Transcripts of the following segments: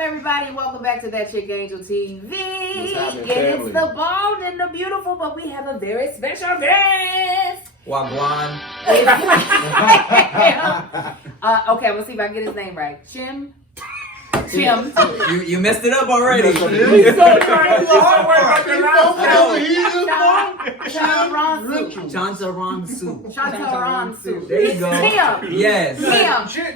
everybody? Welcome back to That Chick Angel TV. It's family? the bald and the beautiful, but we have a very special guest. Wagwan. Okay, I'm gonna see if I can get his name right. Chim. You messed it up already. He's so trying to Chansaransu. There you go. Tim. Yes.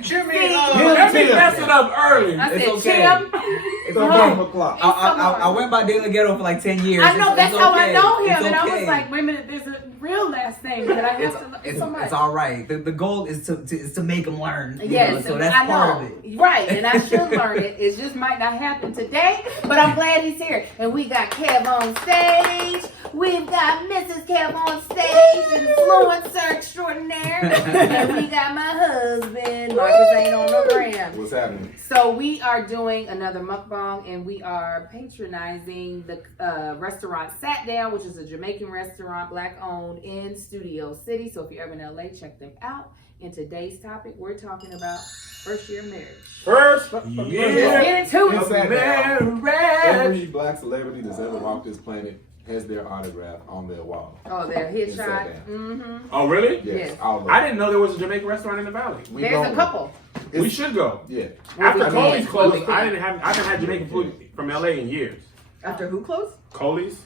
Jimmy, Let me messed it up early. I It's said okay. Tim. It's 11 o'clock. I went by De La Ghetto for like 10 years. I know, that's how I know him. It's And I was okay. like, wait a minute, there's a real last name that I have to so much. It's all right. The goal is to make them learn. Yes, So that's I part know. of it. Right, and I should learn it. It just might not happen today, but I'm glad he's here. And we got Kev on stage. We've got Mrs. Kev on stage, influencer extraordinaire. And we got my husband, Marcus ain't on the gram. What's happening? So we are doing another mukbang, and we are patronizing the restaurant Sat Down, which is a Jamaican restaurant, black owned in Studio City. So if you're ever in LA, check them out. In today's topic, we're talking about first year marriage. First, Let's get into it. every black celebrity that's ever walked this planet has their autograph on their wall. Oh, their It's headshot. Sat Mm-hmm. Oh, really? Yes, Yes. all of I them. didn't know there was a Jamaican restaurant in the valley. We There's don't- a couple. We should go. Yeah. After I mean, Coley's closed, Coley. I haven't had Jamaican food from LA in years. After who closed? Coley's?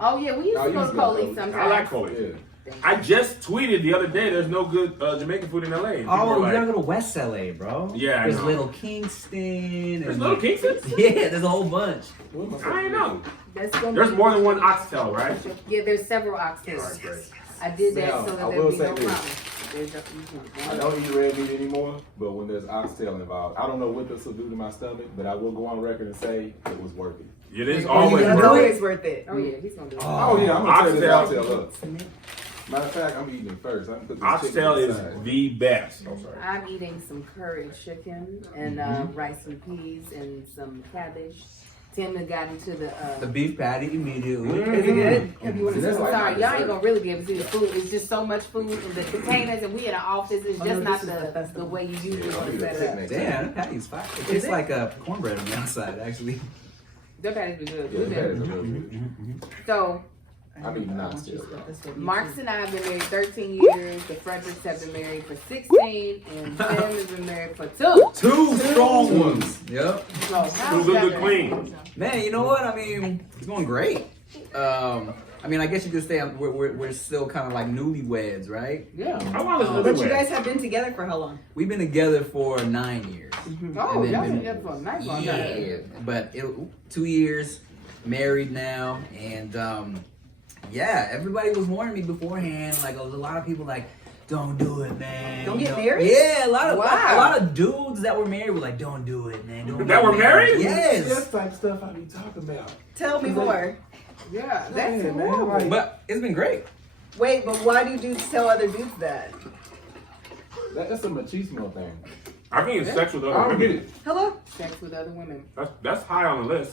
Oh yeah, we used Oh, to you go used to to go to Coley's Coley's. sometimes. I like Coley's. Yeah. I just tweeted the other day there's no good Jamaican food in LA. And people Oh, were you like, gotta go to West LA, bro. Yeah, I There's know. Little Kingston. There's and- Little Kingston? Yeah, there's a whole bunch. What am I I supposed ain't to know. That's gonna There's be- more than one oxtail, right? Yeah, there's several oxtails. Alright, great. I did that Now, so I that there will be say no this. problem. I don't eat red meat anymore, but when there's oxtail involved, I don't know what this will do to my stomach, but I will go on record and say it was worth it. It is Oh, always you That's gotta worth it. always worth it. Oh yeah, he's gonna do it. Oh yeah, I'm gonna tear this Oxtail. oxtail up. Matter of fact, I'm eating it first. I can put this Oxtail chicken is aside. the best. Oh, sorry. I'm eating some curry chicken and rice and peas and some cabbage. Tim has gotten to The beef patty immediately. Is it good? Have you See, that's I'm like sorry, my y'all ain't dessert. gonna really be able to see the food. It's just so much food in the containers, and we in an office. It's Oh, just no, not this is the the festival. way you usually Yeah, want I'll to do that set it up. next Damn, time. that patty's fire. It Is tastes it? like a cornbread on the outside, actually. Their patties be good. Yeah, We've that been- is real good. So I'm eating oxtail. Marks and I have been married 13 years. The Fredericks have been married for 16, and Tim has been married for 2. Two strong ones. Yep. So how's Who's a that good been? queen? Man, you know what? I mean, it's going great. I mean, I guess you could say we're still kind of like newlyweds, right? Yeah. How long is But But the you guys have been together for how long? We've been together for 9 years. Oh, And then y'all been- been together for a nice long time. Yeah, but 2 years married now, and yeah, everybody was warning me beforehand. Like, a lot of people like, don't do it, man. Don't You get know? married? Yeah, a lot Wow. of dudes that were married were like, don't do it, man. Don't That get were married? Yes. That's the type of stuff I be talking about. Tell me more. Yeah, that's Yeah, man, horrible. like- But it's been great. Wait, but why do dudes tell other dudes that? That's a machismo thing. I think it's sex with I other don't get women. it. Hello? Sex with other women. That's high on the list.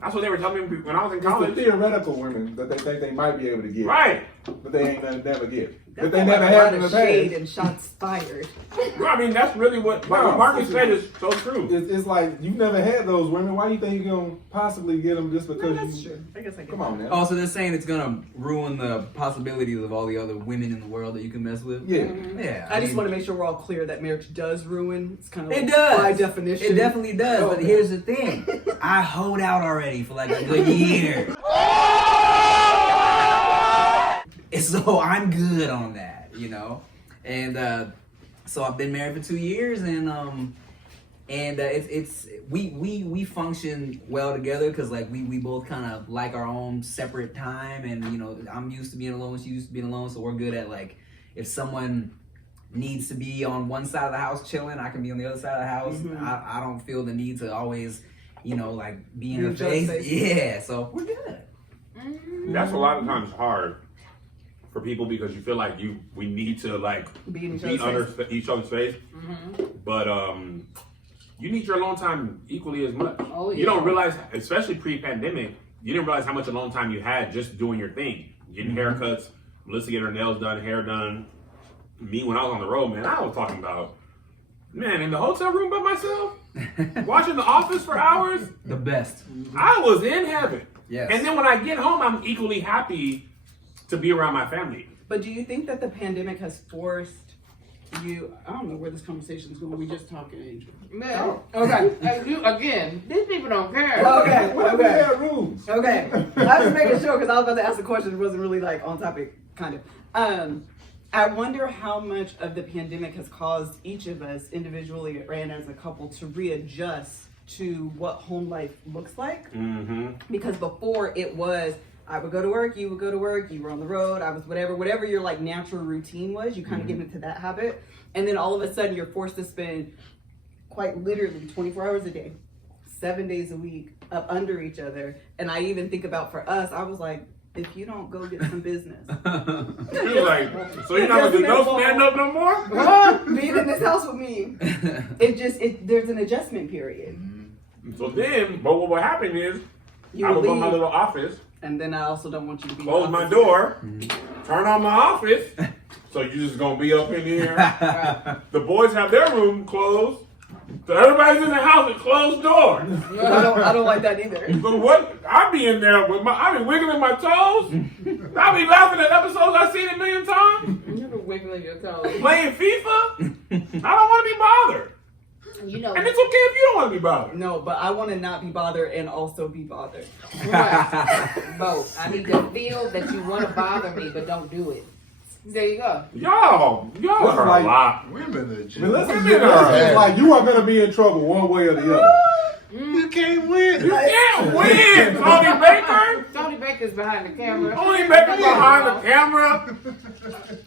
That's what they were telling me when I was in It's the college. theoretical women that they think they might be able to get, Right. but they ain't gonna never get. That That's they like never a had lot in the of shade past. and shots fired. Well, I mean, that's really what No, Marcus it's- said is so true. It's like you never had those women. Why you think you're gonna possibly get them just No, because that's you? true. I guess I get Come on now. Oh, so they're saying it's gonna ruin the possibilities of all the other women in the world that you can mess with? Yeah. Yeah. I just mean, want to make sure we're all clear that marriage does ruin. It's kind of It like does. by definition. It definitely does. Oh, But man. here's the thing: I hold out already for like a good year, and so I'm good on that, you know. And so I've been married for 2 years, and it's we function well together because like we both kind of like our own separate time, and you know I'm used to being alone, she used to being alone, so we're good at like if someone needs to be on one side of the house chilling, I can be on the other side of the house. Mhm. I don't feel the need to always, you know, like be in Be her in each other's face. face. Yeah, so we're good. That's a lot of times hard for people because you feel like we need to like Be in each be other's under face. each other's face, but you need your alone time equally as much. Oh, You yeah. don't realize, especially pre-pandemic, you didn't realize how much alone time you had just doing your thing, getting haircuts. Melissa get her nails done, hair done. Me when I was on the road, man, I was talking about Man, in the hotel room by myself, watching The Office for hours, The best. I was in heaven. Yes. And then when I get home, I'm equally happy to be around my family. But do you think that the pandemic has forced you? I don't know where this conversation is going. We just talking, Angel. Man, Okay. you again. These people don't care. Okay. What we Okay. had rules? Okay. I was making sure because I was about to ask a question. It wasn't really like on topic, kind of. I wonder how much of the pandemic has caused each of us individually and as a couple to readjust to what home life looks like. Mm-hmm. Because before it was, I would go to work, you would go to work, you were on the road, I was whatever your like natural routine was, you kind of get into that habit. And then all of a sudden you're forced to spend quite literally 24 hours a day, 7 days a week up under each other. And I even think about for us, I was like, if you don't go get some business. You're like, so you're not gonna do no stand up no more? Being in this house with me, there's an adjustment period. So then, but what would happen is, You I would would go in my leave, little office, and then I also don't want you to be close my door, turn on my office, so you're just gonna be up in here. The boys have their room closed, so everybody's in the house with closed doors. I don't like that either. So what? I be in there with I be wiggling my toes. I be laughing at episodes I've seen a million times. You're wiggling your toes. Playing FIFA. I don't want to be bothered. You know. And it's okay if you don't want to be bothered. No, but I want to not be bothered and also be bothered. Right. Both. I need to feel that you want to bother me, but don't do it. There you go. Y'all That's are like- a lot. Women are But just. listen, Women it's are- like you are gonna be in trouble one way or the other. You can't win. You can't win, Tony Baker. Tony Baker's behind the camera. Tony Baker behind the camera.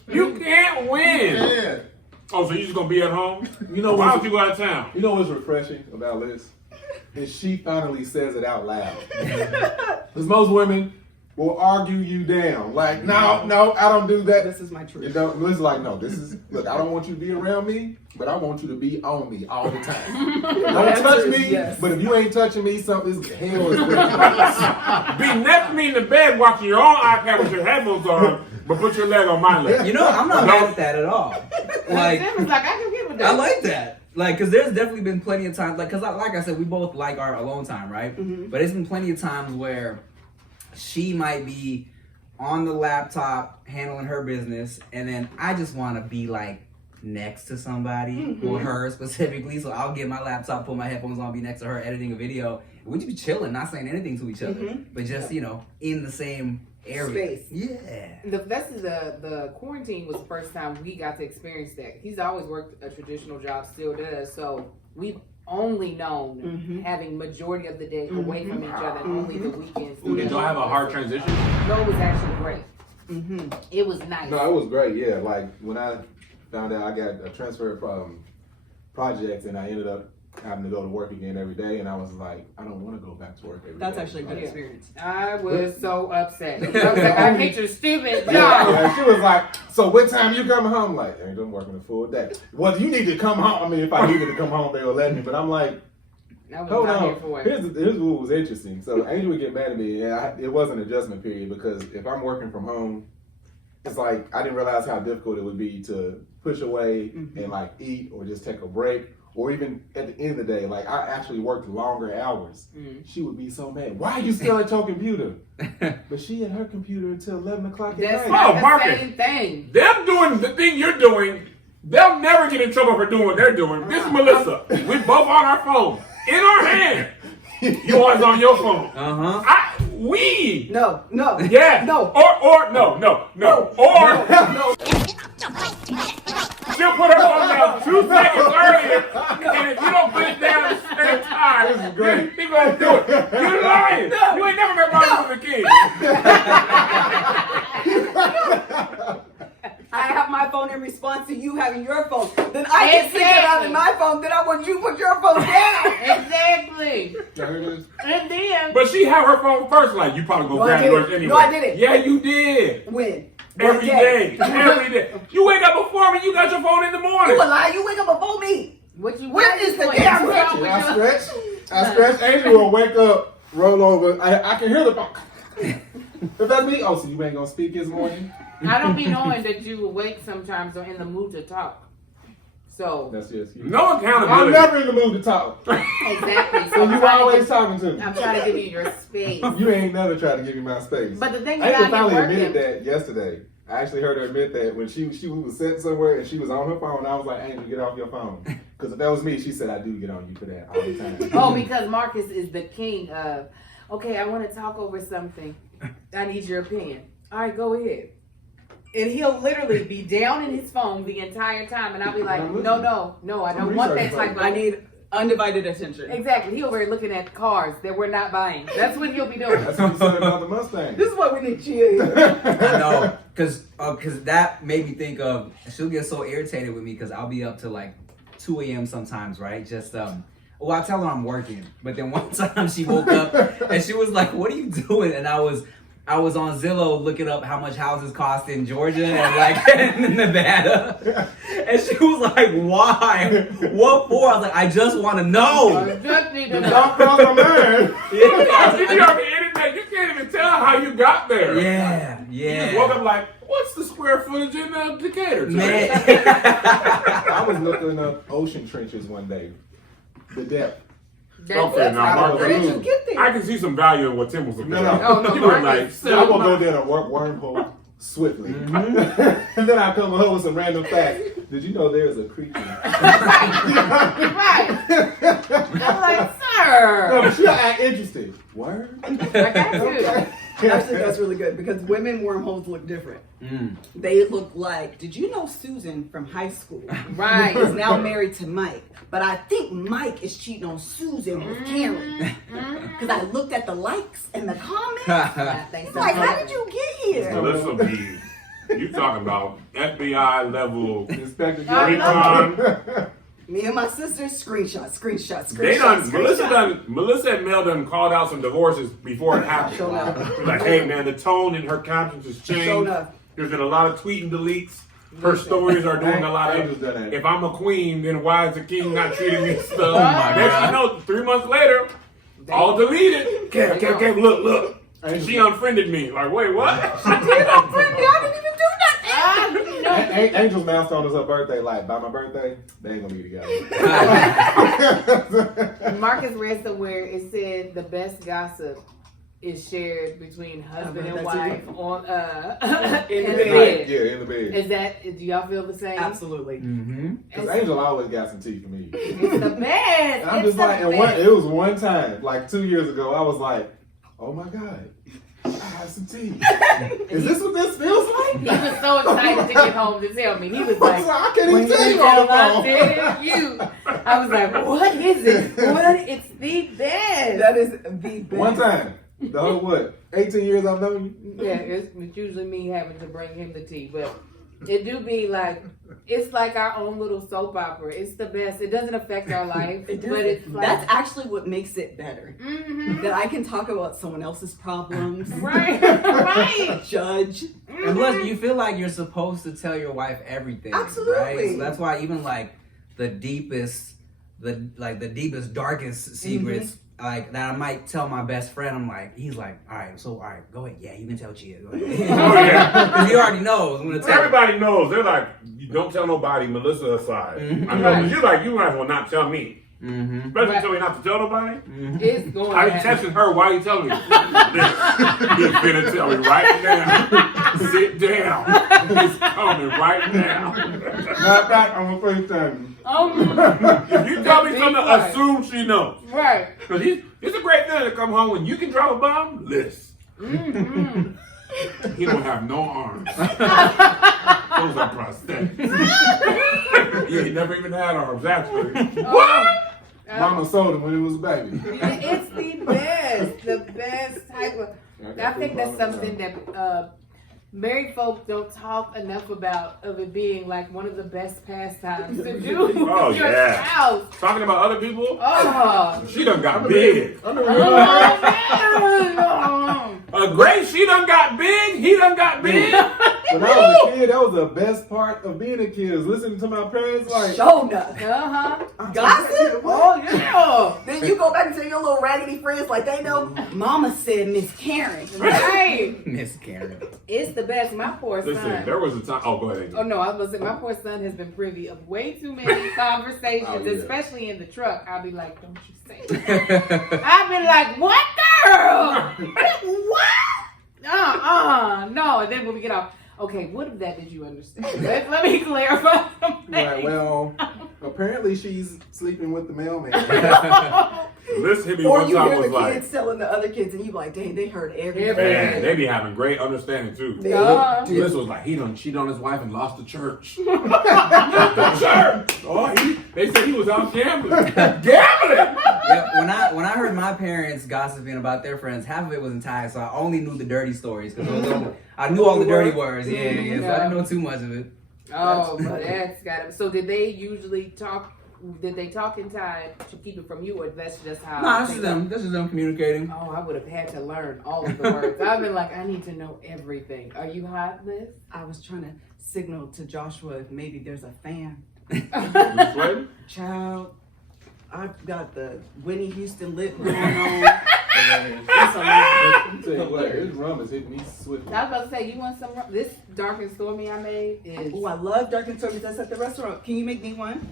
You can't win. Yeah. Oh, so you just gonna be at home? You know Why what? don't you go out of town? You know what's refreshing about Liz? Is she finally says it out loud. Because most women will argue you down. Like, no, I don't do that. This is my You truth. know, Liz is like, no, look, I don't want you to be around me, but I want you to be on me all the time. Don't touch me, Yes. but if you ain't touching me, something's hell is Be next to me in the bed watching your own iPad with your headphones on, but put your leg on my leg. You know, I'm not mad at that at all. Like, Sam was like, I can get with that. I like that. Like, cause there's definitely been plenty of times, like, cause like I said, we both like our alone time, right? But it's been plenty of times where she might be on the laptop handling her business, and then I just want to be like next to somebody, or her specifically. So I'll get my laptop, put my headphones on, be next to her editing a video. We just be chilling, not saying anything to each other, but just in the same area. Space. Yeah. The quarantine was the first time we got to experience that. He's always worked a traditional job, still does. So we've only known having majority of the day away from each other, and only the weekends. Ooh, did y'all have a hard transition? No, it was actually great. It was nice. No, it was great. Yeah, like when I found out I got a transfer from projects, and I ended up having to go to work again every day, and I was like, I don't want to go back to work every day. That's actually a good Yeah. experience. I was so upset. I was like, I hate your stupid job. Yeah, she was like, so what time you coming home? Like, ain't I'm working a full day. Well, you need to come home. I mean, if I needed to come home, they would let me. But I'm like, I was hold not here on. for it. Here's what was interesting. So Angel would get mad at me, and it was an adjustment period because if I'm working from home, it's like I didn't realize how difficult it would be to push away and like eat or just take a break. Or even at the end of the day, like I actually worked longer hours. She would be so mad. Why are you still at your computer? But she at her computer until 11 o'clock at That's night. not the Marcus. same thing. Them doing the thing you're doing, they'll never get in trouble for doing what they're doing. This is Melissa. We both on our phone. In our hand. You always on your phone. We. No. Yeah. No. Or no. Or she'll put her phone down 2 seconds earlier, and if you don't put it down at the same time, This is great. he gonna do it. You're lying. You ain't never met Martin Luther King. I have my phone in response to you having your phone. Then I get sick of having my phone. Then I want you to put your phone down. Exactly. There it is. And then But she had her phone first. Like you probably No, gonna I grab yours didn't. anyway. No, I didn't. Yeah, you did. When? Every day. Every day. You wake up before me. You got your phone in the morning. You a lie. You wake up before me. what you When is the damn wrong with I your- stretch. Angel will wake up, roll over. I can hear the phone. If that's me, so you ain't gonna speak this morning? I don't be knowing that you awake sometimes or in the mood to talk. So That's your excuse. No I'm accountability. never in the mood to talk. exactly. So I'm you trying to always give- talking to me. I'm trying to give you your space. You ain't never tried to give me my space. But the thing is, Angel I finally working. admitted that yesterday. I actually heard her admit that when she was sitting somewhere and she was on her phone. I was like, Angel, get off your phone. Because if that was me, she said, I do get on you for that all the time. Oh, because Marcus is the king of, okay, I want to talk over something. I need your opinion. All right, go ahead. And he'll literally be down in his phone the entire time. And I'll be like, no, I don't want that type of... I need undivided attention. Exactly. He'll be looking at cars that we're not buying. That's what he'll be doing. That's what you said about the Mustang. This is why we need Chia here. I know, cause that made me think of. She'll get so irritated with me because I'll be up to like 2 a.m. sometimes, right? Just well, I tell her I'm working, but then one time she woke up and she was like, "What are you doing?" And I was on Zillow looking up how much houses cost in Georgia and like in Nevada, and she was like, "Why? What for?" I was like, "I just want to know." I just need to know. Don't cross my mind. You on the internet, you can't even tell how you got there. Yeah, You just woke up like, what's the square footage in Decatur? man. I was looking up ocean trenches one day. The depth. Okay, now, Mark, Where did you get there? I can see some value in what Tim was looking No, at. no. Oh, no, You were Marcus. like, I will go there and work wormhole swiftly. And then I come home with some random facts. Did you know there's a creature? Right. I'm like, sir. No, but she act interested. Word? I got you. Actually, that's really good because women wormholes look different. They look like, did you know Susan from high school Right. is now married to Mike? But I think Mike is cheating on Susan with Karen. Because I looked at the likes and the comments. It's like, how did you get here? Melissa B, you talking about FBI level Inspector recon. Me and my sister, screenshot. They done, Melissa and Mel done called out some divorces before it happened. Show enough. She's like, hey man, the tone in her captions has Show changed. enough. There's been a lot of tweet and deletes. Her stories are doing a lot Angel's of, done that. if I'm a queen, then why is the king not treating me stuff? Oh my Next God. you know, 3 months later, all deleted. Kev, look. Angel. She unfriended me. Like, wait, what? She did unfriend me. I didn't even do nothing. Angel's milestone is her birthday. Like, by my birthday, they ain't gonna be together. Marcus read somewhere it said the best gossip is shared between husband and That's wife it. on In in the the bed. bed. Yeah, in the bed. Is that? Do y'all feel the same? Absolutely. Because Angel always got some tea for me. It's the best. And I'm It's just the like, and best. it was one time, like 2 years ago, I was like, oh my God, I have some tea. Is this what this feels like? He was so excited to get home to tell me. He was like, I can't when even tell you you all tell I along. tell you. I was like, what is it? What? It's the best. That is the best. One time, the whole what, 18 years I've known you? Yeah, it's usually me having to bring him the tea, but it do be like, it's like our own little soap opera. It's the best. It doesn't affect our life, but it's like, That's actually what makes it better. Mhm. That I can talk about someone else's problems. Right, right. Judge. And plus, you feel like you're supposed to tell your wife everything. Absolutely. Right? So that's why even like the deepest, darkest secrets, like that I might tell my best friend. I'm like, he's like, all right, go ahead. Yeah, you can tell Chia. Go ahead. Oh, yeah. Because he already knows. I'm gonna tell. Everybody knows. They're like, you don't tell nobody, Melissa aside. Mhm. I know, Right. but you're like, you might as well not tell me. Mm-hmm. Especially Right. tell me not to tell nobody. It's going I to was happen. texting her, why you telling me? He's finna tell me right now. Sit down. It's coming right now. Not back on the first time. If you tell me Be something, quiet. assume she knows. Right. Because it's a great thing to come home and you can drop a bomb. Listen, Mm-hmm. he don't have no arms. Those are prosthetics. He never even had arms, actually. What? Mama sold him when he was a baby. It's the best. The best type of. I think that's something that married folks don't talk enough about, of it being like one of the best pastimes to do with Oh, your yeah. spouse. Talking about other people? Oh. She done got big. I never Oh, A Grace, she done got big. He done got big. When I was a kid, that was the best part of being a kid, is listening to my parents like, Show enough. Gossip? Oh, yeah. Then you go back and tell your little raggedy friends like they know. Mama said Miss Karen. Right. Miss Karen. It's the best. My poor Listen, son. there was a time. Oh, go ahead. Oh no, I was gonna say my poor son has been privy of way too many conversations, Oh, yeah. especially in the truck. I'll be like, "Don't you say that." I've been like, "What, girl? What? No." And then when we get off, okay, what of that did you understand? Let me clarify something. right, well, apparently she's sleeping with the mailman. This hit me Or one you time hear was the like, kids telling the other kids, and you like, dang, they heard everything. man, they be having great understanding too. They This was like, he done cheated on his wife and lost the church. The church. Oh, they said he was out gambling. Gambling. Yeah, when I heard my parents gossiping about their friends, half of it was in Thai, so I only knew the dirty stories because I knew all the dirty words. Yeah, so I didn't know too much of it. Oh, but that's got it. So did they usually talk? Did they talk in Thai to keep it from you, or that's just how? Nah, this is them. This is them communicating. Oh, I would have had to learn all of the words. I've been like, I need to know everything. Are you hot, Liz? I was trying to signal to Joshua if maybe there's a fan. Child, I've got the Whitney Houston lip going on. It's a lot. I'm tell you what, this rum is hitting me swiftly. I was about to say, you want some? This dark and stormy I made is. Oh, I love Drunken. That's at the restaurant. Can you make me one?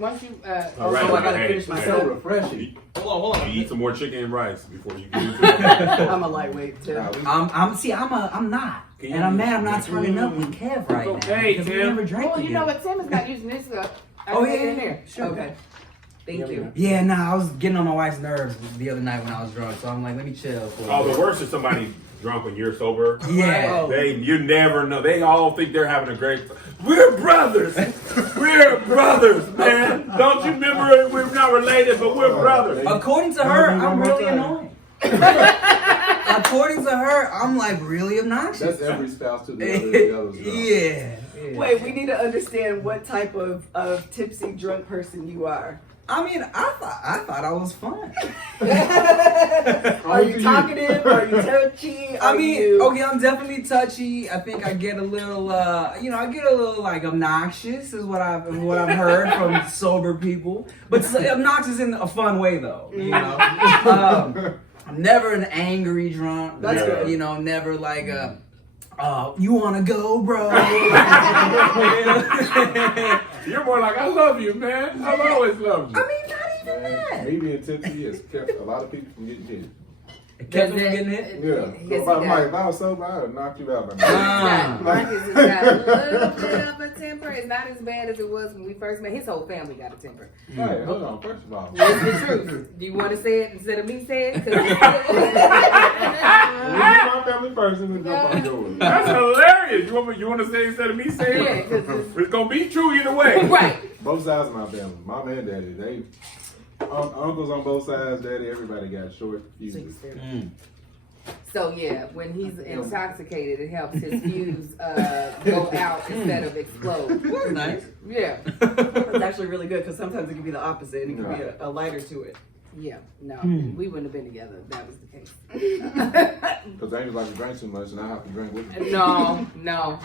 Once you. All right, I gotta hey, finish my It's hey, so soda. refreshing. Hold on. You eat some more chicken and rice before you get into it. I'm a lightweight too. I'm not. And I'm mad I'm not turning up with Kev right now. Okay, because we Tim. never drank Well, you know together. what? Tim is not using this stuff. Oh, put it yeah, in there. Sure. Okay. Thank you. Yeah, nah, I was getting on my wife's nerves the other night when I was drunk, so I'm like, let me chill for a Oh, the bit. worst is somebody drunk when you're sober. Yeah. You never know. They all think they're having a great time. We're brothers. We're brothers, man. Don't you remember we're not related, but we're brothers. According to her, I'm really annoying. According to her, I'm like really obnoxious. That's every spouse to the other's drunk. Yeah. Wait, we need to understand what type of tipsy drunk person you are. I mean, I thought I was fun. Are you talkative? Are you touchy? I mean, okay, I'm definitely touchy. I think I get a little, I get a little like obnoxious, is what I've heard from sober people. But obnoxious in a fun way, though. You know, I'm never an angry drunk. That's good. You know, never like a. You wanna go, bro? You're more like, I love you, man. I've always loved you. I mean, not even that. Me being tipsy has kept a lot of people from getting hit. Kept from getting hit. Yeah. Yes, So he if I was sober, I would have knocked you out. Marcus has got a little bit of a temper. It's not as bad as it was when we first met. His whole family got a temper. Hey, hold on. First of all, What's the truth? Do you want to say it instead of me saying it? leave my family first and then jump on yours. That's hilarious. You want to say instead of me saying Yeah, it? 'cause It's going to be true either way. right. Both sides of my family, mom and daddy, uncles on both sides, daddy, everybody got short fuses. So yeah, when he's intoxicated, it helps his fuse go out instead of explode. That's nice. Yeah. It's actually really good because sometimes it can be the opposite and it can be a lighter to it. Yeah. No, we wouldn't have been together if that was the case. Because Angel like to drink too much, and I have to drink with him. No. Now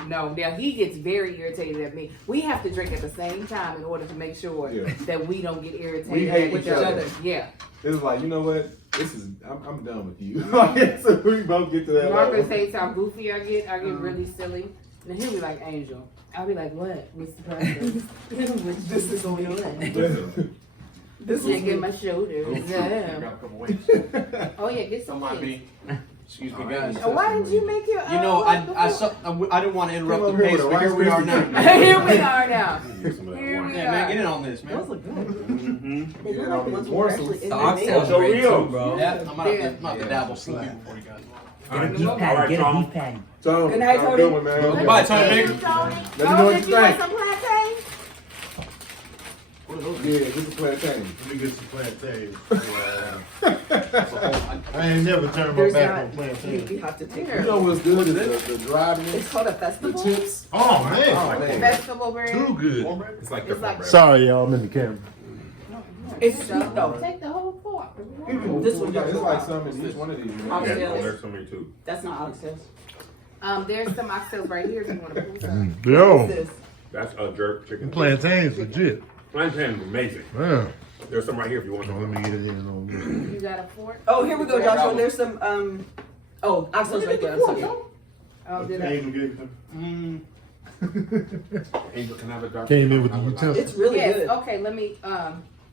he gets very irritated at me. We have to drink at the same time in order to make sure that we don't get irritated We hate with each other. Yeah. It's like, you know what? I'm done with you. So we both get to that Marcus level. hates how goofy I get. I get really silly. And he'll be like, Angel. I'll be like, what? What's the problem? This is going on. This is get my shoulders. Yeah. Got a couple weeks. Oh yeah, get some. Might be. Excuse me, guys. Why did you make your? You know, I didn't want to interrupt the Come over pace, here but here with we a are Rice now. Here we are now. Get some of that Here wine. we Yeah, man, are. get in on this, Those man. look good. Mm-hmm. They Yeah, look like the these ones we were morsels. actually in The the oxtail's Show great real. too, bro. Yeah, I'm Yeah. about to dabble sleepy before you guys. All right, Beef all patty. right, Get a Tom. beef patty. So, Good night, have a Tony. good one, man. Goodbye, Tony, baby. Let me know what you want think. some plantains? Yeah, this is plantain. Let me get some plantains. I ain't never turned my There's back not. on plantains. We have to take You it. know what's good is the dried It's called a the festival. chips. Oh, man. Oh, man. Vegetable bread. Too good. It's like It's like- bread. Sorry, y'all. I'm in the camera. It's sweet though. Take the whole fork. This one It's goes like out. some in each one of these. I'll Man. say Yeah, it. there's so many too. That's not oxtails. There's some oxtails right here if you want to pull some. What's Yo, this? That's a jerk chicken. plantain's legit. Plantain is amazing. Yeah. There's some right here if you want So let some. me get it in on me. You got a fork? Oh, here we go, Joshua. There's some oxtails right there. I'm sorry. Oh, did I? Angel, can I have a dark? Came in with I the would like- utensils. It's really Yes. good. Okay. Let me.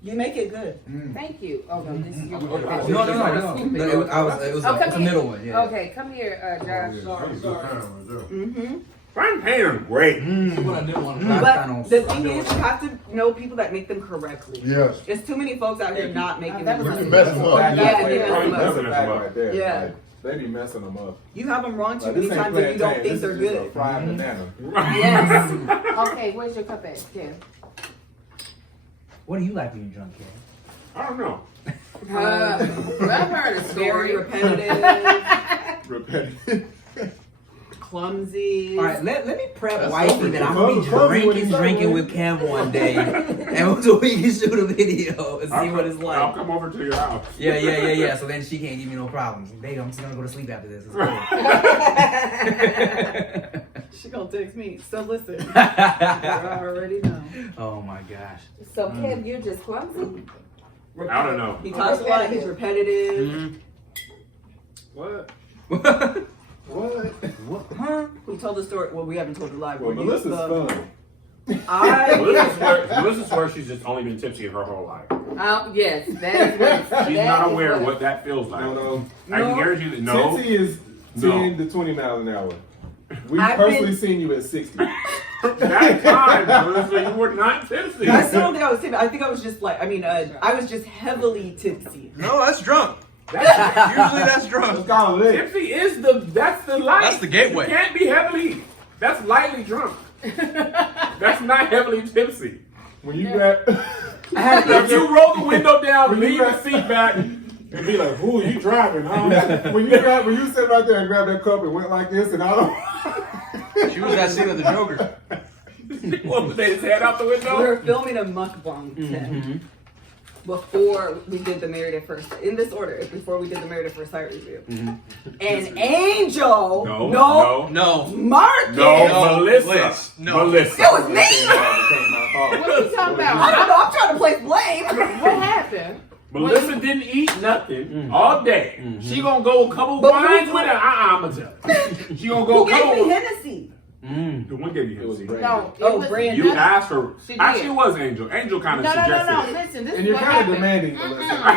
You make it good. Thank you. Oh no, this is your. No, No, it was Oh, a come middle here. one. Yeah. Okay, come here, Josh. Mm-hmm. Frying pan is great. What I did want to But the thing is, you have to know people that make them correctly. Yes. There's too many folks out here not making that them was right. You mess them up. Yeah, they That's mess them a up. fact right there. Yeah. Like, they be messing them up. You have them wrong too Like, many this ain't times that you don't plantain, think this they're is just a good. fried banana. Yes. Okay, where's your cup at, Kim? What do you like when you're drunk, Karen? I don't know. I've heard a Very story. repetitive, Repetitive. clumsy. All right, let me prep That's wifey something. that I'm gonna be drinking with Kev one day, and so we can shoot a video and see what it's I'll like. come over to your house. Yeah. So then she can't give me no problems. Babe, I'm just gonna go to sleep after this. It's cool. She gonna text me. So listen, I already know. Oh my gosh. So, Kim, you're just clumsy? I don't know. He talks a lot. He's repetitive. Mm-hmm. What? What? What? Huh? We told the story. Well, we haven't told it live. Well, but Melissa's the- fun. Melissa swears she's just only been tipsy her whole life. Yes, that is what. She's not aware of what that feels like. No. I can guarantee you that no. Tipsy is 10 to 20 miles an hour. We've personally seen you at 60. That time, Melissa, you were not tipsy. I still don't think I was tipsy. I think I was just like, I was just heavily tipsy. No, that's drunk. That's, Usually that's drunk. Let's call it. tipsy is that's the light. That's the gateway. You can't be heavily. That's lightly drunk. That's not heavily tipsy. When you grab. If you roll the window down, When you leave the grab- seat back, and be like, "Who you driving?" Huh? when you sit right there and grab that cup and went like this and I don't. She was that scene of the Joker. What, they just head out the We window? were filming a mukbang Ken, before we did the Married at First. In this order, before we did the Married at First Sight review. And Angel, No. Marcus. No, Melissa. Liz, no. Melissa. It was me. What are you talking I about? don't know. I'm trying to place blame. What happened? Melissa didn't eat nothing all day. She gonna go a couple But wines who- with her. I'm gonna tell you. She gonna go Who a gave me couple. Hennessy? The one gave you It was Hennessy. Brandy. No. Oh, it was Brandy. You nothing. asked her. She did. Actually, it was Angel. Angel kind of No. suggested it. Listen, this And is you're what kind of happened. demanding, Melissa.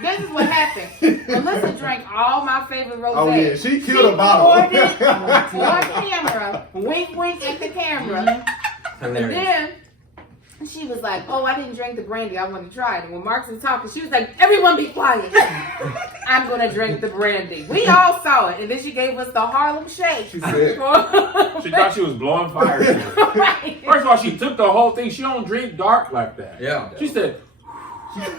This is what happened. Melissa drank all my favorite rosé. Oh, yeah. She killed a bottle. poured it on camera. Wink, wink at the camera. And Hilarious. then she was like, "Oh, I didn't drink the brandy. I want to try it." And when Marks was talking, she was like, "Everyone be quiet. I'm gonna drink the brandy." We all saw it, and then she gave us the Harlem Shake. She said. She thought she was blowing fire. Right. First of all, she took the whole thing. She don't drink dark like that. Yeah. She said,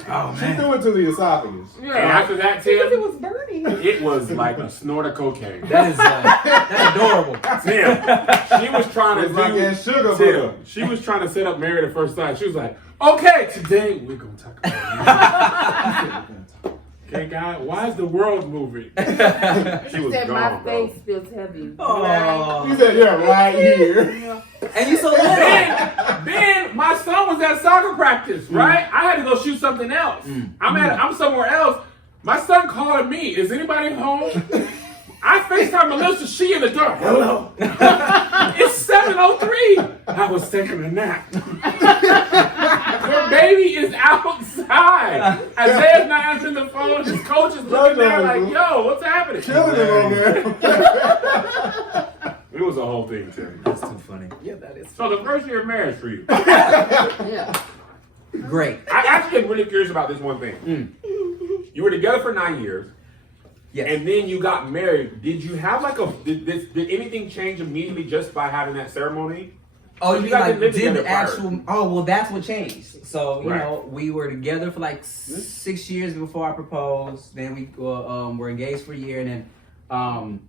Oh She man. threw it to the esophagus. and after that, Because it Tim, was burning. it was like a snort of cocaine. That's adorable. Tim, she was trying to It's like that sugar butter. Tim, she was trying to set up Married at First Sight. She was like, "Okay, today we're gonna talk about it." Okay, guy, why is the world moving? She She was said, gone, "My bro. face feels heavy." Oh. He said, yeah, right here. And you so little. Then my son was at soccer practice, right? I had to go shoot something else. I'm somewhere else. My son called me. Is anybody home? I FaceTime Melissa. She in the door. Hello. It's 7:03. I was taking a nap. Your baby is outside. Isaiah's not answering the phone. His coach is looking there like, "Yo, what's happening?" Killing it over there. It was a whole thing, Tim. That's too funny. Yeah, that is. So the first year of marriage for you. Yeah. Great. I actually am really curious about this one thing. You were together for 9 years, Yes. and then you got married. Did you have like did anything change immediately just by having that ceremony? Oh, you You mean guys like didn't live did together the prior. actual? Oh, well, that's what changed. So you Right. know, we were together for like 6 years before I proposed. Then we were engaged for a year, and then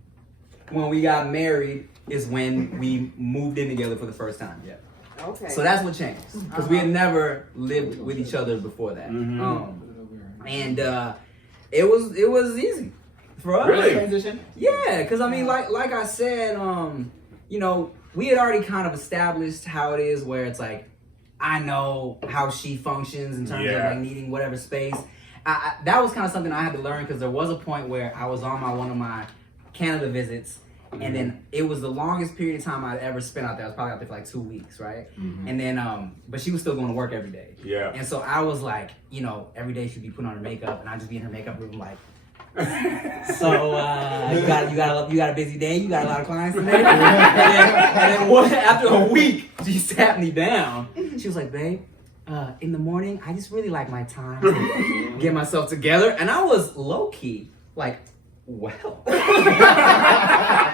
when we got married is when we moved in together for the first time. Yeah. Okay. So that's what changed because we had never lived with each other before that. Mhm. And it was easy. For us. Really? Transition. Yeah, because I mean, like I said, you know, we had already kind of established how it is where it's like, I know how she functions in terms of like needing whatever space. That was kind of something I had to learn because there was a point where I was on one of my Canada visits, and then it was the longest period of time I'd ever spent out there. I was probably out there for like 2 weeks, right? And then, but she was still going to work every day. Yeah. And so I was like, you know, every day she'd be putting on her makeup, and I'd just be in her makeup room like, so you got a busy day, you got a lot of clients today. and then after a week, she sat me down. She was like, babe, in the morning, I just really like my time to get myself together. And I was low key like, well,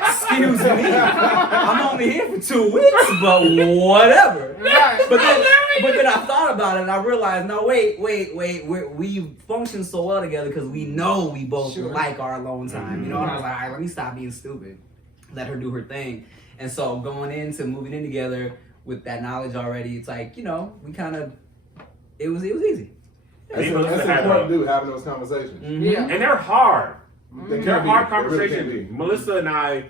excuse me, I'm only here for 2 weeks, but whatever. But then I thought about it and I realized, no, wait, we function so well together because we know we both like our alone time, you know? And I was like, all right, let me stop being stupid, let her do her thing. And so going into moving in together with that knowledge already, it's like, you know, we kind of, it was easy. That's important to do, having those conversations. Yeah. And they're hard. They're hard really conversations. Melissa and I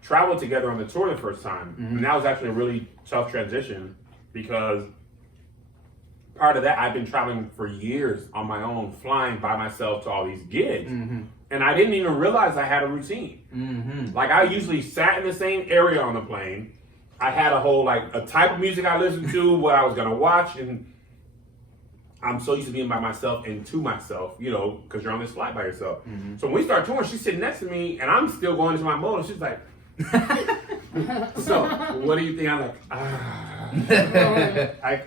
traveled together on the tour the first time. And that was actually a really tough transition because part of that, I've been traveling for years on my own, flying by myself to all these gigs. And I didn't even realize I had a routine. Like I usually sat in the same area on the plane. I had a whole, like a type of music I listened to, what I was gonna watch, and I'm so used to being by myself and to myself, you know, because you're on this flight by yourself. So when we start touring, she's sitting next to me and I'm still going into my mode and she's like, so what do you think? I'm like,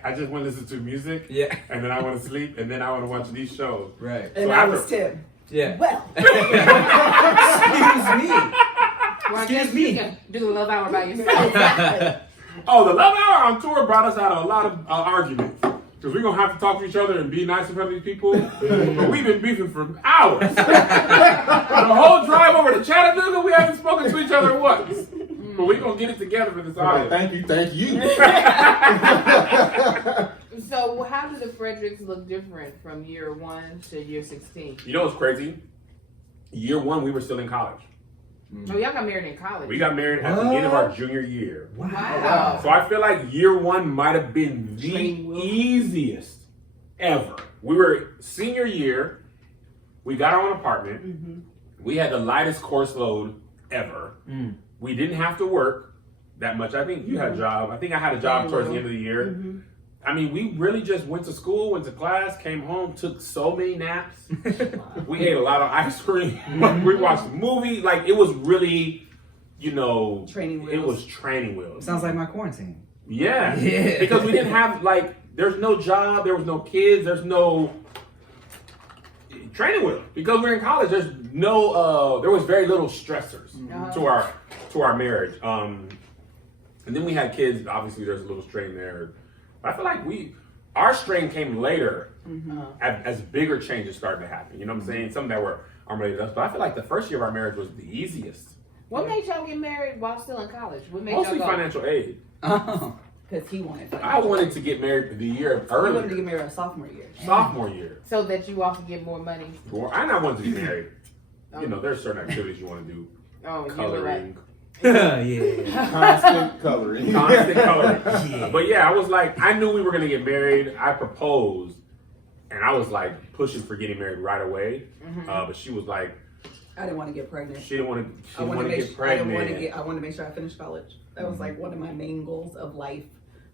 I just want to listen to music. Yeah. And then I want to sleep and then I want to watch these shows. Right. And So I after- was Tim. Yeah. Well, Excuse me. Well, I guess you can do the love hour by yourself. Oh, the Love Hour on tour brought us out of a lot of arguments. Because we're going to have to talk to each other and be nice in front of these people. But we've been beefing for hours. The whole drive over to Chattanooga, we haven't spoken to each other once. But we're going to get it together for this audience. Thank you. So how do the Fredericks look different from year 1 to year 16? You know what's crazy? Year 1, we were still in college. Oh, y'all got married in college. We got married at the end of our junior year. Wow. So I feel like year 1 might have been the easiest ever. We were senior year. We got our own apartment. We had the lightest course load ever. We didn't have to work that much. I think you had a job. I think I had a job towards the end of the year. I mean, we really just went to school, went to class, came home, took so many naps. We ate a lot of ice cream. We watched movies. Like, it was really, you know, Training wheels. It was training wheels. Sounds like my quarantine. Yeah. Because we didn't have, like, there's no job, there was no kids, there's no training wheels. Because we're in college, there's no, there was very little stressors to our marriage. And then we had kids, obviously there's a little strain there. I feel like our strain came later as bigger changes started to happen. You know what I'm saying? Some that were unrelated to us. But I feel like the first year of our marriage was the easiest. What made y'all get married while still in college? What made Mostly y'all go? financial aid. because he wanted. I wanted to get married the year He wanted to earlier. get married our sophomore year. Sophomore year. So that you all could get more money. And I wanted to get married. You know, there's certain activities you want to do. Oh, you were Coloring. Yeah. Constant coloring. Constant coloring. Yeah. But yeah, I was like, I knew we were gonna get married. I proposed, and I was like pushing for getting married right away. But she was like, I didn't want to get pregnant. she didn't want to. She I didn't want to get I pregnant. wanted to make sure I finished college. That was like one of my main goals of life.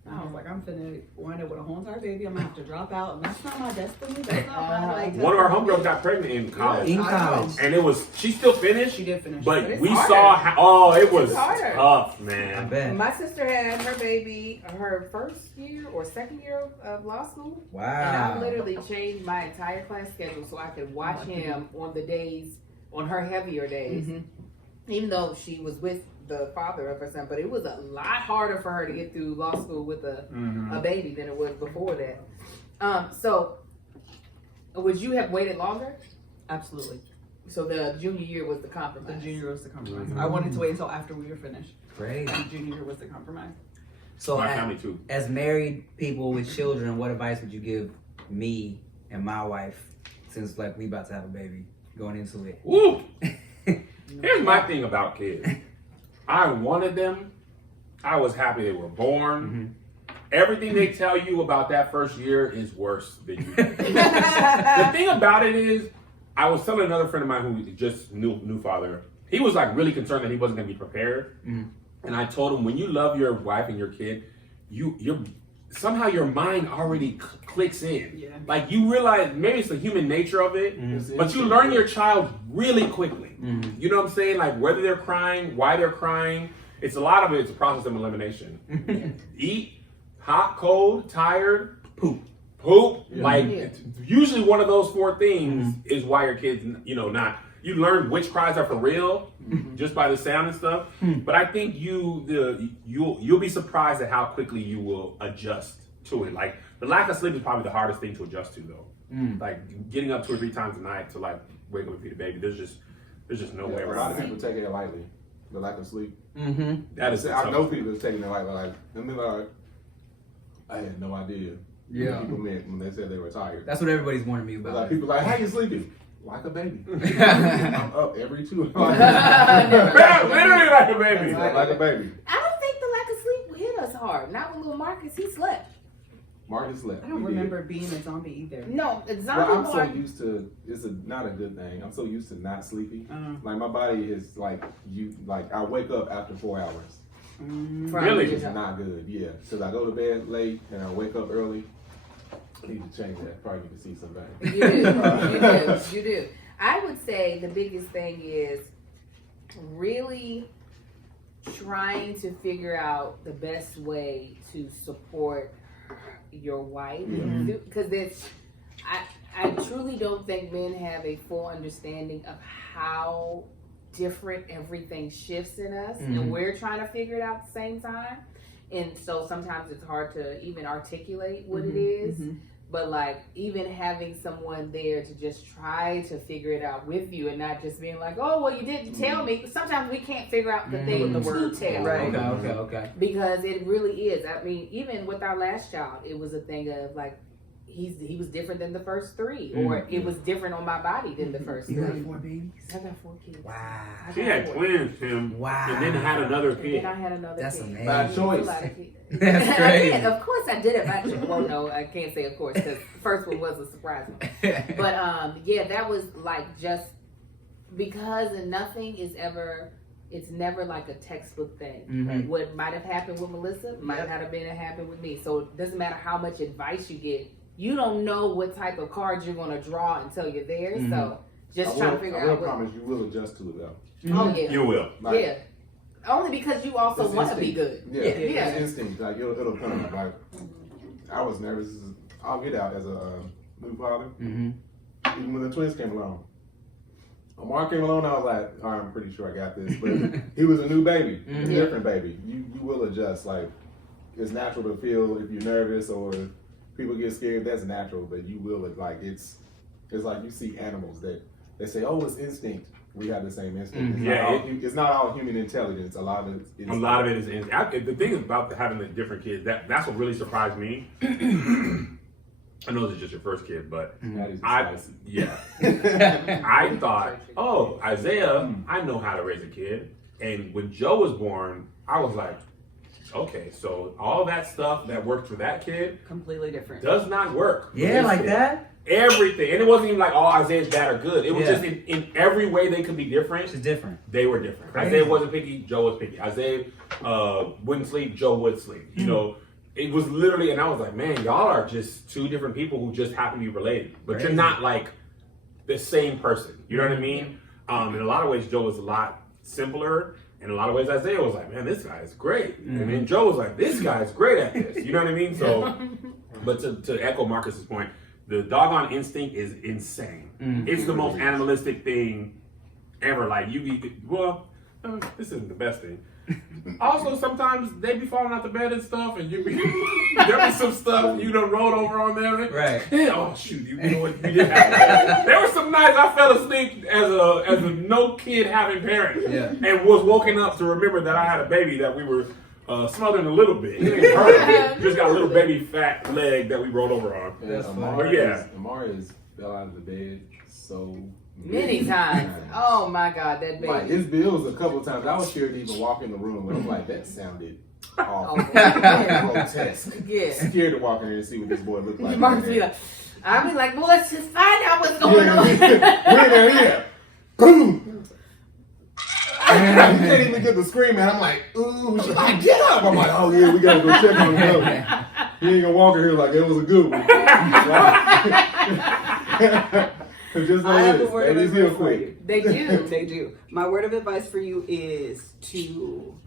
I was like, I'm finna wind up with a whole entire baby. I'm gonna have to drop out, and that's not my destiny. That's not my like. One of our homegirls got pregnant in college, In college. and it was she still finished. She did finish, but it's we harder. saw how it was It's harder. tough, I man. bet. My sister had her baby her first year or second year of law school. And I Wow. literally changed my entire class schedule so I could watch him on the days, on her heavier days. Even though she was with the father of her son, but it was a lot harder for her to get through law school with a baby than it was before that. So would you have waited longer? Absolutely. So the junior year was the The compromise. junior year was the compromise. I wanted to wait until after we were finished. Great. The junior year was the compromise. So My family too. as married people with children, what advice would you give me and my wife, since like we about to have a baby? going into it. Woo! Here's my thing about kids. I wanted them. I was happy they were born. Everything they tell you about that first year is worse than you. The thing about it is, I was telling another friend of mine who just new father. He was like really concerned that he wasn't going to be prepared. And I told him, when you love your wife and your kid, you're somehow your mind already clicks in. Yeah. Like you realize maybe it's the human nature of it, but you learn your child really quickly. You know what I'm saying? Like whether they're crying, why they're crying. It's a lot of it. It's a process of elimination. Eat, hot, cold, tired, poop. Like it's usually one of those four things is why your kids, not. You learn which cries are for real just by the sound and stuff. But I think you'll be surprised at how quickly you will adjust to it. Like the lack of sleep is probably the hardest thing to adjust to, though. Like getting up 2 or 3 times a night to like wake up and feed a baby. There's just no way A lot around of it. people take it lightly. The lack of sleep. That is I know people that's taking it lightly. Like, I had no idea. Yeah. What people meant when they said they were tired. That's what everybody's warning me about. Like people like, how you sleeping? Like a baby. I'm up every 2 hours. Literally like a baby. Like a baby. I don't think the lack of sleep hit us hard. Not with little Marcus. He slept. Marcus slept. I don't remember being a zombie either. No, it's Well, zombie I'm so Mark. used to. It's not a good thing. I'm so used to not sleeping. Like my body is like I wake up after 4 hours. Really? Which is not good. Yeah, because I go to bed late and I wake up early. I need to change that. Probably need to see somebody. You do. I would say the biggest thing is really trying to figure out the best way to support your wife. Because I truly don't think men have a full understanding of how different everything shifts in us, and we're trying to figure it out at the same time. And so sometimes it's hard to even articulate what it is. But like even having someone there to just try to figure it out with you and not just being like, oh, well, you didn't tell me. Sometimes we can't figure out the thing to tell. Right. Okay. Because it really is. I mean, even with our last child, it was a thing of like, he was different than the first 3, or it was different on my body than the first 3. You got 4 babies? I got 4 kids. Wow. She had twins, Tim. Wow. And then had another And kid. then I had another That's kid. amazing. By choice. That's I crazy. did. Of course I did it by choice. Well, no, I can't say of course because the first one was a surprise one. But yeah, that was like just because nothing is ever. It's never like a textbook thing. What might have happened with Melissa might not have been happened with me. So it doesn't matter how much advice you get. You don't know what type of cards you're going to draw until you're there. So just trying to figure I will out. promise you will adjust to it though. Oh yeah. You will. Like, Yeah. Only because you also it's want to be instinct. good. Yeah, Yeah. it's instinct. Like it'll come. Like I was nervous. I'll get out as a new father. Even when the twins came along. Omar came along, I was like, all right, I'm pretty sure I got this. But he was a new baby, a different baby. You will adjust. Like it's natural to feel if you're nervous or people get scared. That's natural, but you will like it's like you see animals that they say, oh, it's instinct. We have the same instinct. It's not all human intelligence. A lot of it is. A lot of it is instinct. The thing about having the different kids, that's what really surprised me. I know this is just your first kid, but I thought, oh, Isaiah, I know how to raise a kid. And when Joe was born, I was like, okay, so all that stuff that worked for that kid Completely different. does not work. for Yeah, this like kid. that? Everything. And it wasn't even like, oh, Isaiah's bad or good. It was just in every way they could be different. It's different. They were different. Crazy. Isaiah wasn't picky, Joe was picky. Isaiah wouldn't sleep, Joe would sleep. You know, it was literally, and I was like, man, y'all are just 2 different people who just happen to be related. But Crazy. you're not like the same person. You know what I mean? In a lot of ways, Joe was a lot simpler. In a lot of ways, Isaiah was like, man, this guy is great. And then Joe was like, this guy is great at this. You know what I mean? So, but to echo Marcus's point, the doggone instinct is insane. It's the most animalistic thing ever. Like this isn't the best thing. Also, sometimes they be falling out the bed and stuff, and there be some stuff you done rolled over on them. Right. Yeah, oh shoot, you know what? You did have there were some nights I fell asleep as a no kid having parent, and was woken up to remember that I had a baby that we were smothering a little bit. It ain't hurt. Just got a little baby fat leg that we rolled over on. That's Amar funny. Amar fell out of the bed so Many times. Oh my God, that baby. Like his bills a couple of times. I was scared to even walk in the room, and I'm like, that sounded awful. Grotesque. Yeah. Scared to walk in here and see what this boy looked like. Mark's be like, I'll be like, well, let's just find out what's going on. We're there. Boom. I can't even get the scream, man. I'm like, ooh. She's like, get up. I'm like, oh yeah, we gotta go check on him. He ain't gonna walk in here like it was a good one. Just I like have a this. word of Ladies heal advice for quick. you. They do. They do. My word of advice for you is to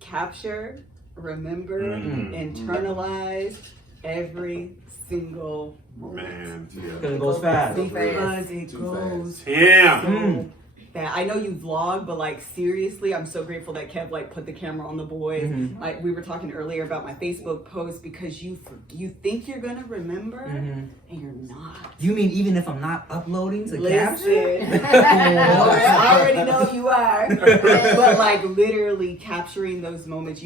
capture, remember, internalize every single moment. Man, Because it goes fast. Because it Too goes yeah. so bad. I know you vlog, but like seriously, I'm so grateful that Kev like put the camera on the boys. Like we were talking earlier about my Facebook post because you think you're gonna remember and you're not. You mean even if I'm not uploading to capture? Listen, I already know you are, but like literally capturing those moments.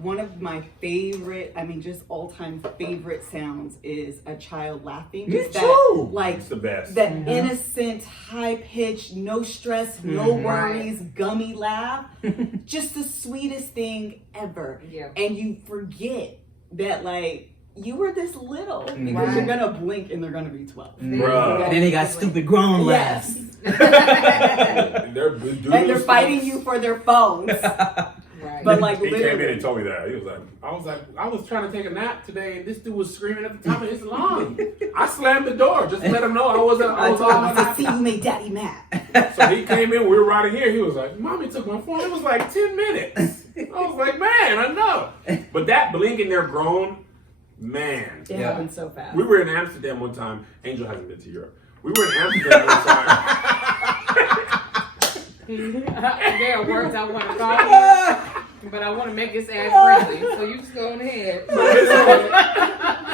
One of my favorite, I mean, just all-time favorite sounds is a child laughing. Me Just too. like It's the best. that innocent, high-pitched, no stress, no worries, gummy laugh. Just the sweetest thing ever. Yeah. And you forget that like you were this little because you're gonna blink and they're gonna be 12. Bruh. And then they got stupid grown laughs. They're fighting you for their phones. Right. But like He came in literally, and told me that. He was like, I was trying to take a nap today, and this dude was screaming at the top of his lungs. I slammed the door just to let him know I was I on told him, my I said, see, you made daddy mad. So he came in, we were right here. He was like, Mommy took my phone. It was like 10 minutes. I was like, man, I know. But that blinking, they're grown, man. It happened so fast. We were in Amsterdam one time. Angel hasn't been to Europe. We were in Amsterdam one time. There are words I want to call you, but I want to make this ad friendly, so you just go ahead.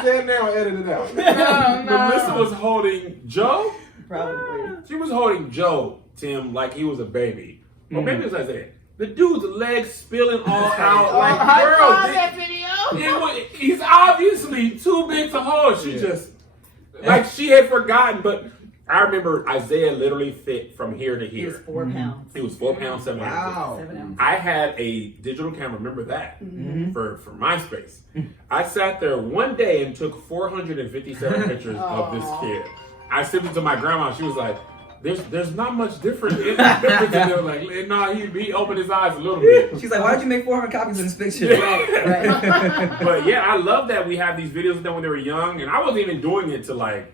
Say it now and edit it out. No. Melissa was holding Joe. Probably. She was holding Joe, Tim, like he was a baby. Or maybe it was Isaiah. The dude's legs spilling all out. Like, I girl, saw that video. he's obviously too big to hold. She just, like, she had forgotten. But I remember Isaiah literally fit from here to He was here. 4 pounds. He was 4 pounds, 7 ounces. Wow. 7 ounces. I had a digital camera, remember that, for MySpace. I sat there one day and took 457 pictures of this kid. I sent it to my grandma. She was like, there's not much difference in the difference. And they were like, no, he opened his eyes a little bit. She's like, why'd you make 400 copies of this picture? But yeah, I love that we have these videos of them when they were young. And I wasn't even doing it to like,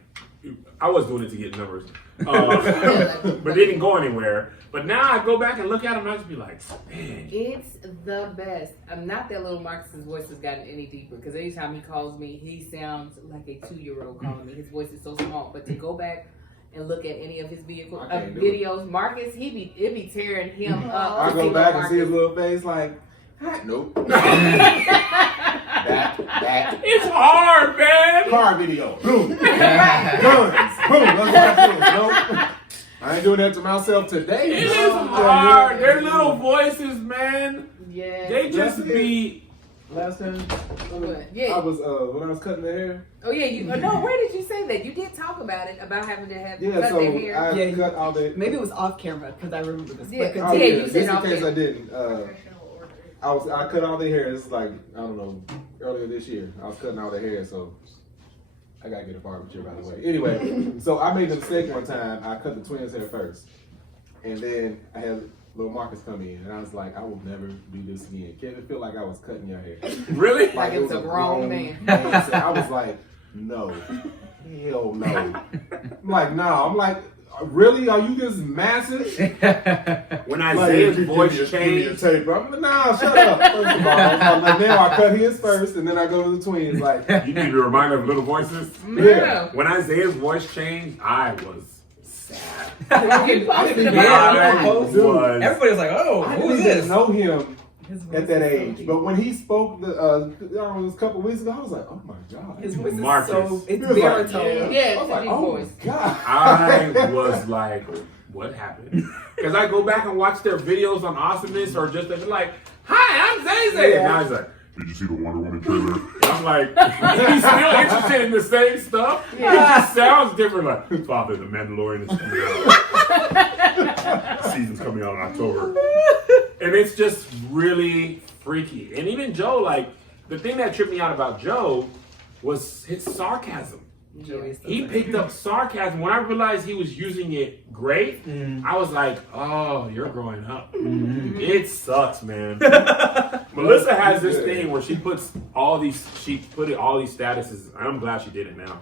I was doing it to get numbers. But they didn't go anywhere. But now I go back and look at them and I just be like, man. It's the best. Not that little Marcus's voice has gotten any deeper, because anytime he calls me, he sounds like a 2-year-old calling me. His voice is so small. But to go back and look at any of his videos, Marcus, it be tearing him up. I go back and see his little face like, nope. That. It's hard, man. Car video. Boom. Guns. Boom. Let's watch this. Nope. I ain't doing that to myself today. It is hard. Their little voices, man. Yeah. They just be. Last time, Yeah. I was when I was cutting their hair. Oh yeah, you. No, where did you say that? You did talk about it, about having to have Yeah, cut so their hair. I cut all the. Maybe it was off camera because I remember this. Yeah. But Oh, Yeah, yeah, you just said in off case camera. I didn't. I cut all their hair. This is like, I don't know, earlier this year. I was cutting all their hair, so I gotta get a barber by the way. Anyway, so I made the mistake one time. I cut the twins' hair first, and then I had little Marcus come in, and I was like, I will never do this again. Kevin, feel like I was cutting your hair. Really? Like it was a grown man. So I was like, no, hell no. I'm like, no. I'm like, really? Are you this massive? When Like, Isaiah's give voice me a changed. tape. I'm like, nah, shut up. First of all, and now I cut his first, and then I go to the twins. Like, You need to be reminded of little voices. yeah. When Isaiah's voice changed, I was sad. You posted Yeah, about I it. was. Everybody's like, oh, I who didn't is even this? know him his voice at that is so age, deep. but when he spoke, it was a couple weeks ago, I was like, oh my god. His voice is Marcus. so, He it's was like, baritone. Yeah, I it's was a like, deep oh voice. my god. I was like, what happened? Because I go back and watch their videos on Awesomeness or just they're like, hi, I'm Zay Zay. And now he's like, Did you see the Wonder Woman trailer? I'm like, he's still interested in the same stuff. It just sounds different. Like, Father, the Mandalorian is coming out. The season's coming out in October. And it's just really freaky. And even Joe, like, the thing that tripped me out about Joe was his sarcasm. He picked up sarcasm. When I realized he was using it great, I was like, oh, you're growing up. It sucks, man. Melissa has this thing where she puts all these statuses, and I'm glad she did it now,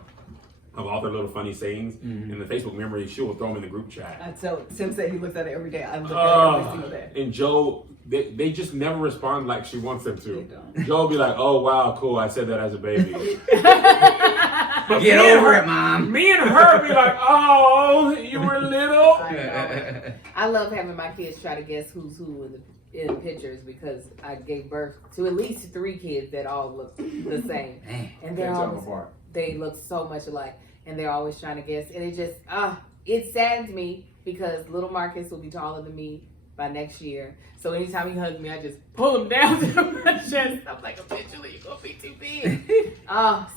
of all their little funny sayings in the Facebook memory. She will throw them in the group chat. So Tim said he looks at it every day. I look at it every single day. And Joe, they just never respond like she wants them to. They don't. Joe will be like, oh, wow, cool, I said that as a baby. But Get over it, Mom. Me and her be like, oh, you were little. I love having my kids try to guess who's who in the pictures because I gave birth to at least 3 kids that all look the same. And they look so much alike. And they're always trying to guess. And it just, it saddens me because little Marcus will be taller than me by next year. So anytime he hugs me, I just pull him down to my chest. I'm like, eventually you're going to be too big.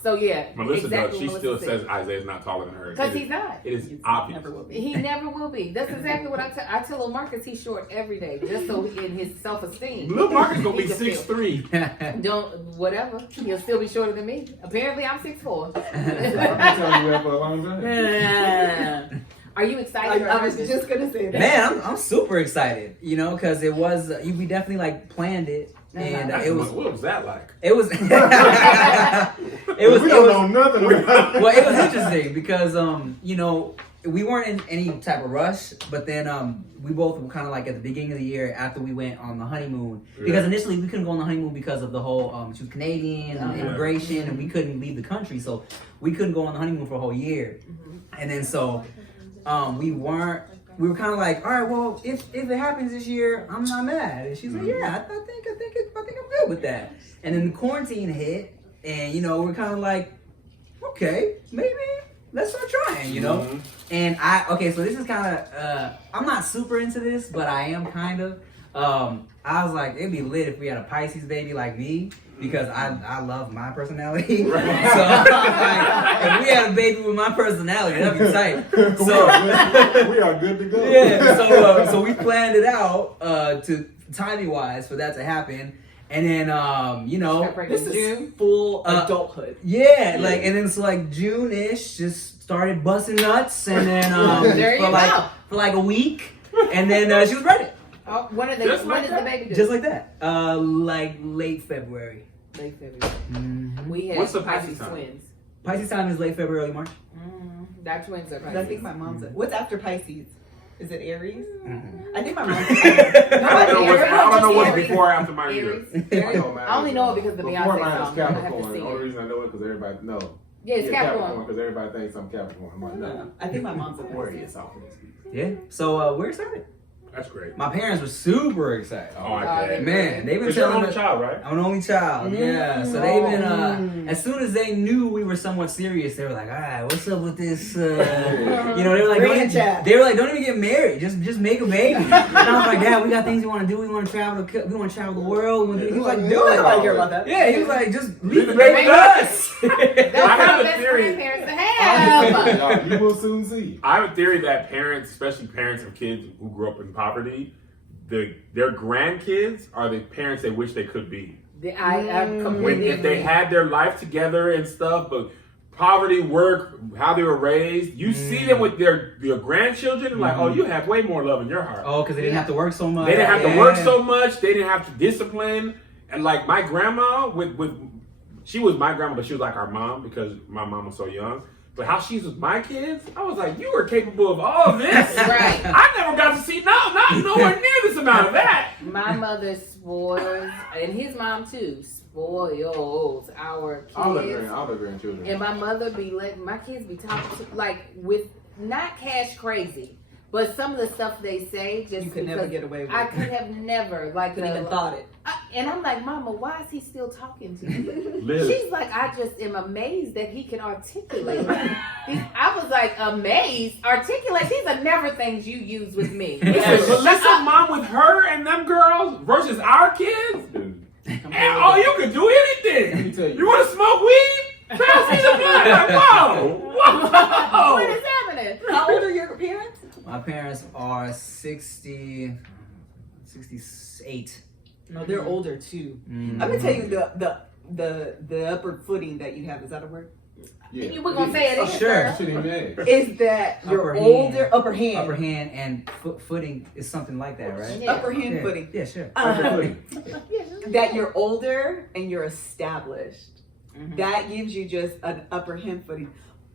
So yeah. Melissa exactly does. She still says Isaiah's not taller than her. Because he's not. It is obvious. Never will be. He never will be. That's exactly what I tell little Marcus. He's short every day, just so in his self-esteem. Little Marcus going to be he can feel. 6'3". Don't whatever. He'll still be shorter than me. Apparently, I'm 6'4". I've been telling you that for a long time. Are you excited? I was just gonna say that. Man, I'm super excited, you know, because it was, we definitely like planned it. And it was, what was that like? it was, We don't know nothing about it. well, it was interesting because, you know, we weren't in any type of rush, but then we both were kind of like at the beginning of the year after we went on the honeymoon. Because initially we couldn't go on the honeymoon because of the whole, she was Canadian and immigration, and we couldn't leave the country. So we couldn't go on the honeymoon for a whole year. And then so we were kind of like, all right, well, if it happens this year, I'm not mad. And she's like, yeah, I think I'm good with that. And then the quarantine hit, and you know, we're kind of like, okay, maybe let's start trying, you know. And so this is kind of, I'm not super into this, but I am kind of. I was like, it'd be lit if we had a Pisces baby like me, because I love my personality. So like, if we had a baby with my personality, that'd be tight. So we are good to go. Yeah. So we planned it out to timing wise for that to happen. And then, you know, This is full adulthood. yeah, like, and then it's like June-ish, just started busting nuts, and then for like a week, and then she was pregnant. Oh, when is the baby due? Just like that. Like late February. Late February. We had What's the Pisces Pisces time? twins. Pisces time is late February, early March. That twins are Pisces. I think my mom's. What's after Pisces? Is it Aries? I think my mom's. I don't know what's before or after my year. I only know it because the Before Beyonce mine song. is I have to Capricorn. see The only it. reason I know it because everybody knows. Yeah, it's Capricorn. Because everybody thinks I'm Capricorn. I'm like, no. I think my mom's a Aquarius. Aquarius. Yeah. So we're excited. That's great. My parents were super excited. Oh, I bet. Man, they've been Because you're an telling only me. child, right? I'm an only child, yeah. So they've been, as soon as they knew we were somewhat serious, they were like, all right, what's up with this, you know, they were like, don't even get married, just make a baby. And I was like, Dad, we got things we want to do, we want to travel the world. He was like, do it. I care about that. Yeah, he was like, just leave the baby with us. That's I have the a best theory. grandparents to have. You will soon see. I have a theory that parents, especially parents of kids who grew up in poverty, their grandkids are the parents they wish they could be. I completely If they agree. had their life together and stuff, but poverty, work, how they were raised, you see them with their grandchildren, and like, oh, you have way more love in your heart. Oh, because they didn't have to work so much. They didn't have to work so much. They didn't have to discipline. And like my grandma, she was my grandma, but she was like our mom because my mom was so young. But how she's with my kids, I was like, you were capable of all of this. Right. I never got to see not nowhere near this amount of that. My mother spoils, and his mom too, spoils our kids. All the grandchildren. And my mother be letting my kids be talking to, like, with not cash crazy, but some of the stuff they say just You could never get away with I it. could have never, like, Couldn't even thought it. and I'm like, Mama, why is he still talking to you? Liz. She's like, I just am amazed that he can articulate. I was like, amazed? Articulate? These are never things you use with me. Melissa, mom with her and them girls versus our kids. Dude. And oh, you can do anything. Let me tell you. You want to smoke weed? Pass me the blunt. Like, whoa. What is happening? How old are your parents? My parents are 68. No, they're older too. Mm. I'm gonna tell you the upper footing that you have. Is that a word? Yeah. We're gonna say it is. Sure. I shouldn't even ask. Is that you're Upper older, hand. upper hand, Upper hand and footing is something like that, right? Yeah. upper hand Yeah. footing. Yeah, sure. That you're older and you're established. Mhm. That gives you just an upper hand footing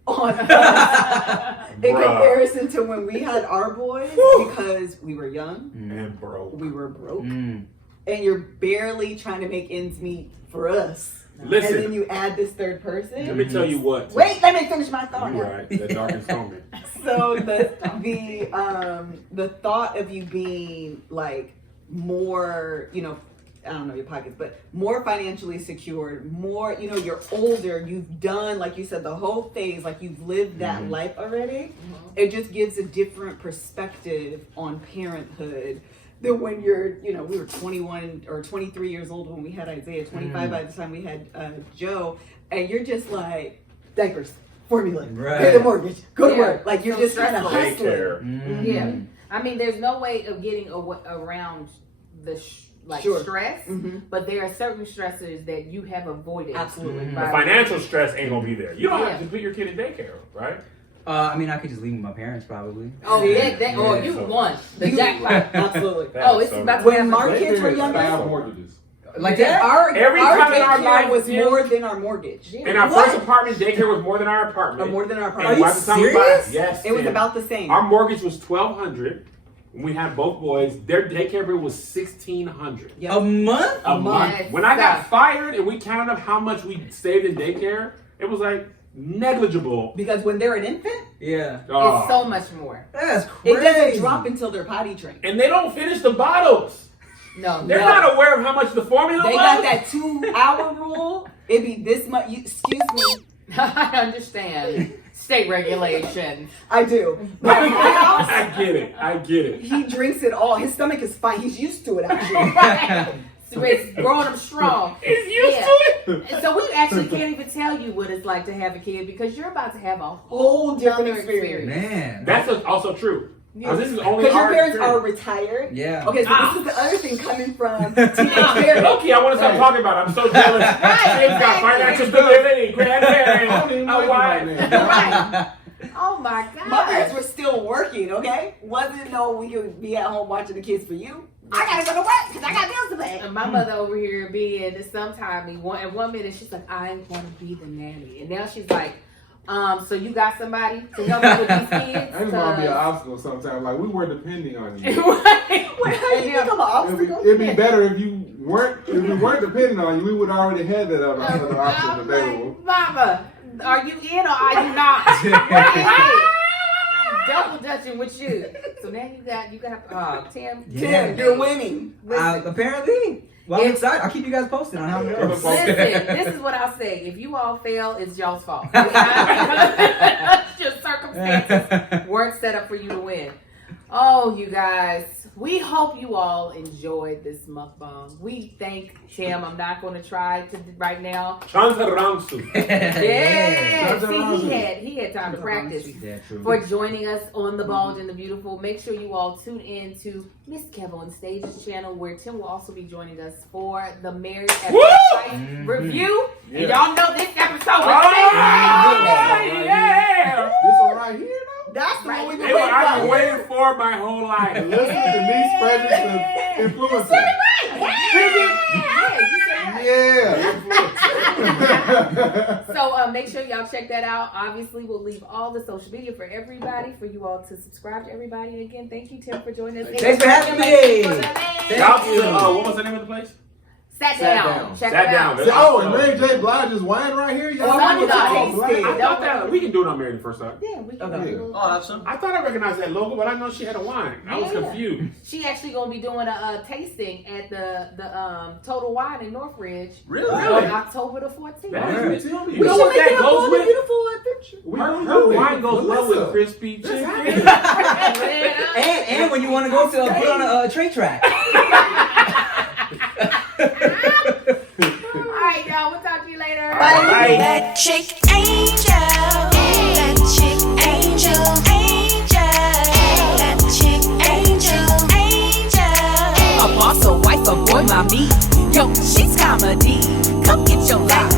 on us in Bruh. comparison to when we had our boys because we were young, And bro. we were broke, Mm. and you're barely trying to make ends meet for us. And then Listen, you add this third person. let me tell you what. Wait, let me finish my thought. You now. right. That dark and stormy. So the thought of you being like more, you know, I don't know your pockets, but more financially secured, more, you know, you're older, you've done, like you said, the whole phase, like you've lived that life already. It just gives a different perspective on parenthood than when you're, you know, we were 21 or 23 years old when we had Isaiah, 25 by the time we had Joe, and you're just like, diapers, formula, Right. pay the mortgage, go to Yeah. work. Like you're So just kind of stressful. hustling. Daycare. Mm. Yeah. I mean, there's no way of getting around the Sure. stress, Mhm. but there are certain stressors that you have avoided. Absolutely. Mhm. The financial stress ain't gonna be there. You don't have Yeah. to put your kid in daycare, right? I mean, I could just leave with my parents probably. Oh, Yeah. oh, Yeah. you won the You- jackpot. Absolutely. Oh, it's about to When happen. Mark kids were Five younger, mortgages. Like that? our Every our time in our daycare life, was Jim, more than our mortgage. In our What? first apartment, daycare was more than our Or apartment. more than our And Are apartment. you by the time we serious? Yes. It was Tim. about the same. Our mortgage was $1,200. When we had both boys, their daycare bill was $1,600 Yeah. A month? a month. Yes. When I got fired and we counted up how much we saved in daycare, it was like negligible. Because when they're an infant, Yeah. Oh. It's so much more. That's it crazy. doesn't drop until they're potty trained. And they don't finish the bottles. No, They're no. not aware of how much the formula They was. got that 2-hour rule. It'd be this much. Excuse me. I understand. State regulation. I do. But in my house, I get it. I get it. he drinks it all. His stomach is fine. He's used to it, actually. So it's growing them strong. He's used Yeah. to it. And so we actually can't even tell you what it's like to have a kid because you're about to have a Whole different other experience. Man. That's also true. 'Cause this is only Because your our parents are experience. retired. Yeah. Okay, so this is the other thing coming from teenage parents. Loki, I want to stop talking about it. I'm so jealous. They've got financial stability, grandparents, a wife. Right. Oh my God. My parents were still working, okay? Wasn't no we could be at home watching the kids for you. I gotta go to work because I got bills to pay. And my mother over here being sometime in 1 minute she's like, I want to be the nanny, and now she's like, so you got somebody to help you with these kids? That's gonna be an obstacle sometimes. Like we were depending on you. Right. Wait, how you become an obstacle? It'd be better if you weren't depending on you. We would already have that other option I'm available. like, Mama, are you in or are you not? What is it? Double dutching with you. So now you got Tim. Yeah. Tim, you're winning. Apparently. Well, I'm If- excited. I'll keep you guys posted on how it goes. Listen, this is what I'll say. If you all fail, it's y'all's fault. Just circumstances weren't set up for you to win. Oh, you guys. We hope you all enjoyed this mukbang. We thank Tim. I'm not going to try to right now. Chantarangsu. Yeah. Chantarangsu. See, he had time to practice. Yeah, true. For joining us on The Bald and the Beautiful. Make sure you all tune in to Miss Kev on Stage's channel, where Tim will also be joining us for the Married at Woo! First Sight Mhm. review. Yeah. And y'all know this episode was Yeah. This one right here, though. That's the one we've been It was, waiting I've been for. waiting for my whole life. Listen to Denise Frederick's influencer. Yeah. So make sure y'all check that out. Obviously, we'll leave all the social media for everybody, for you all to subscribe to everybody. And again, thank you, Tim, for joining us. Thanks for having me. Shout you. to, what was the name of the place? Sat Sat down. down. Check Sat it down. out. Oh, and Mary J. Blige is wine right here. Y'all Oh, want I to got talk tasty. black? I thought that we can do it on Married at First Sight. Yeah, we can Okay. do it. Oh, I'll have some. I thought I recognized that logo, but I know she had a wine. I was Yeah. confused. She actually gonna be doing a tasting at the Total Wine in Northridge Really? on October the 14th. That Alright. is, you know We what should make that it a goes bold and with? beautiful adventure. We Her, gonna her do it. wine goes well with Melissa. crispy This chicken. happened. And when you want to go to put on a train track. Bye. That chick angel. That chick angel. That chick angel. A boss, a wife, a boy, mommy. Yo, she's comedy. Come get your life.